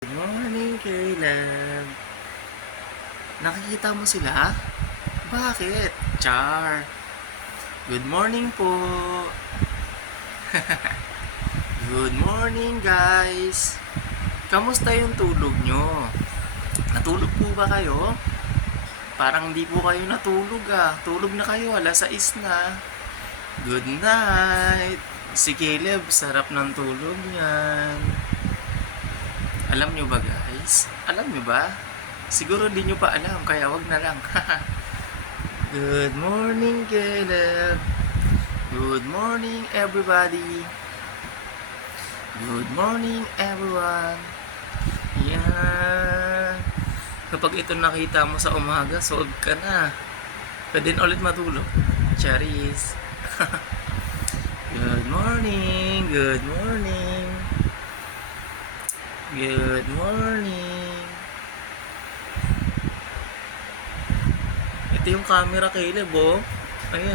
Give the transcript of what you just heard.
Good morning, Caleb. Nakikita mo sila? Bakit? Char. Good morning po. Good morning, guys. Kamusta yung tulog nyo? Natulog po ba kayo? Parang hindi po kayo natulog ah. Tulog na kayo, 6:00 na. Good night. Si Caleb, sarap ng tulog niyan. Alam nyo ba guys? Alam nyo ba? Siguro di nyo pa alam, kaya wag na lang. Good morning, Caleb. Good morning, everybody. Good morning, everyone. Yan. Kapag ito nakita mo sa umaga, solve ka na. Pwede na ulit matulog. Charis. Good morning. Good morning. Good morning. Ito yung camera, Caleb, oh. Ayun,